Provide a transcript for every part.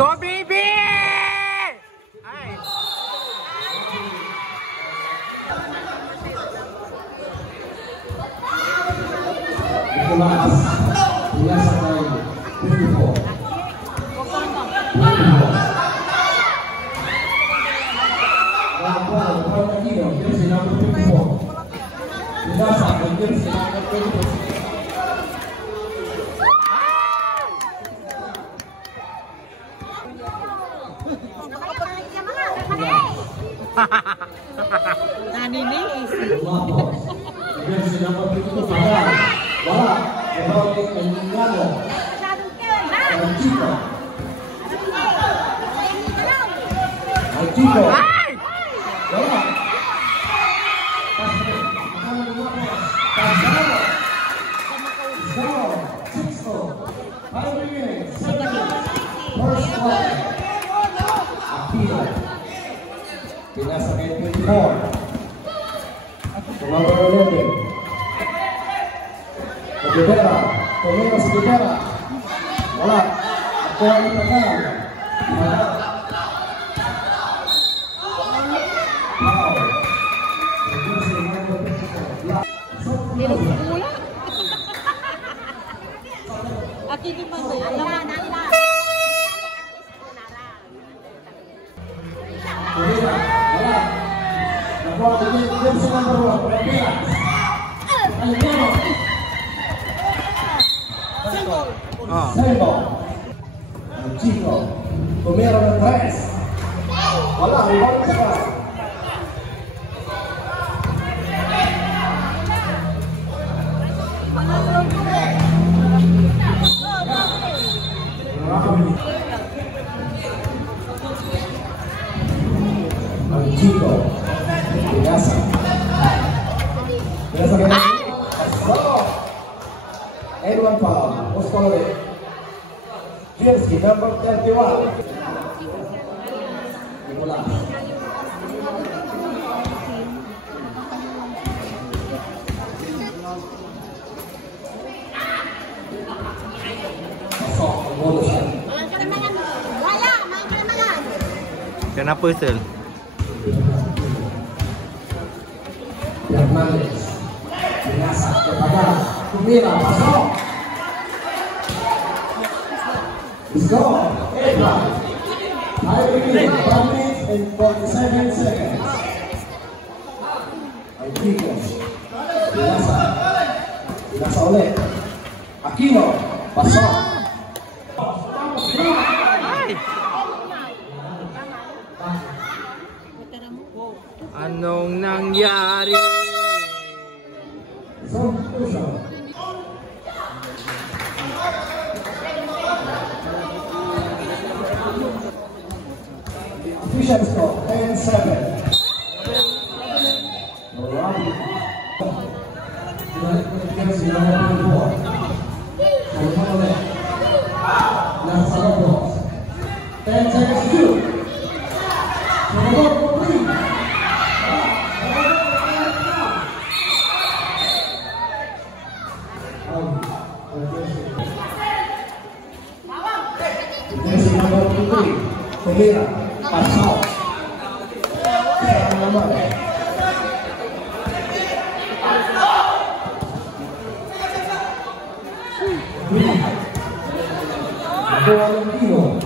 Go, baby! Ay. Nicolas, biasa kali 24. Lakukan lagi dong, jersey number 24. Biasa jersey number 24. Nani ni isi. Jersey number 24 pada bola Erotik Eningado. Chico. Chico. Bola. Pinasa kay 24. Number 11. Rivera, Tomeros Rivera. Bola. Ako ang itagal. Dirok pula. Aki di mana? Rivera, bola. Ako ang jersey number 1. Rivera. Alejandro. Sembol. Chico. Romero de tres. Bola, bola cepat. Chico. Biasa. Biasa kan? Edwin Paul, Osvaldo. Jersey number 31. Nicolas. Masuk, bodosan. Kenapa sel? Hernandez. Biasa kepada Kumira, masuk. Let's go. Edwin. I begin 1 minute and 47 seconds. Enrique. Biasa. Biasa oleh Aquino. Pasok. Anong nangyari? Official score 10-7. Pereira, Pascal, Valentino,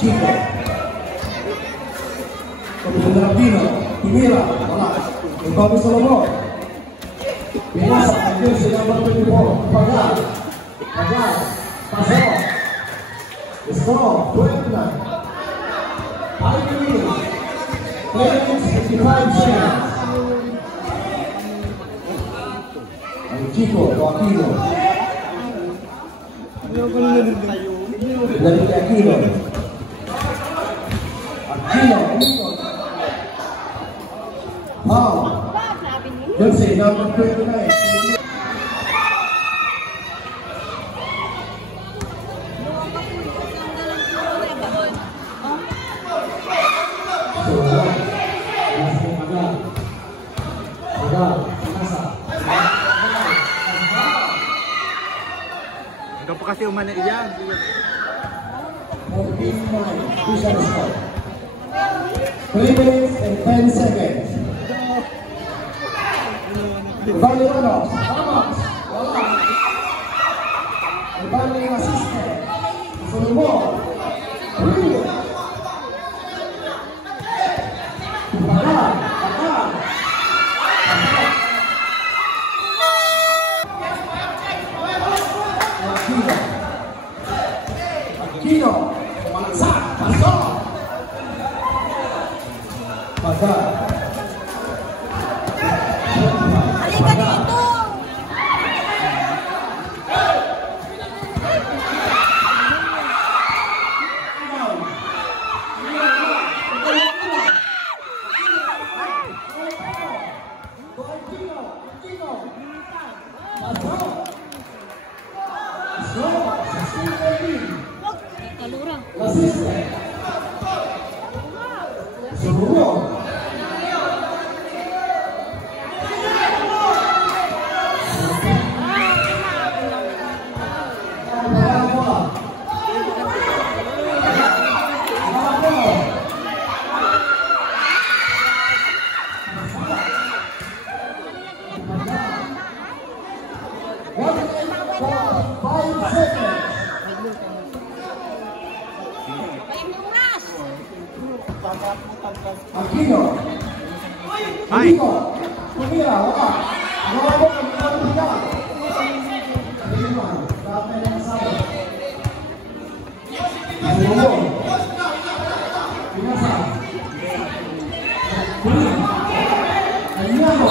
Chico. Kapitán Rapino, Timira, wala. Bobby Solomon. Pinasa, again si number 24, Pagal. Pagal, pasok. Score, 29. 5 minutes. 55 seconds. Ang Chico, Aquino. Dari Aquino. Aquino, Wow. Let's see, number 29. Ikaw pa kasi umana iyan. 3 minutes and 10 seconds. Valiano, Ramos, wala. Ibali assistant. Solomon, Rio. Pagal, Pagal. Aquino, Malaksak, pasok. Pagal. Halika dito! Kalura. Aquino. Ay. Tumira, wala. Nawala ka ng pila. Dapat na nasabi. Solomon. Pinasa. Aliano.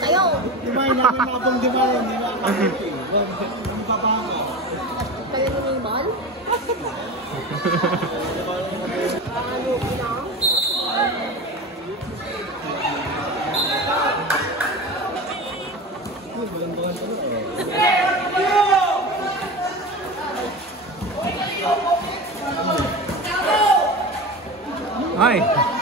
Sa'yo! Dimay namin mga pong dimay, hindi na makakita. Ang papama. Kayo nanimal? Ano, ina? Ay.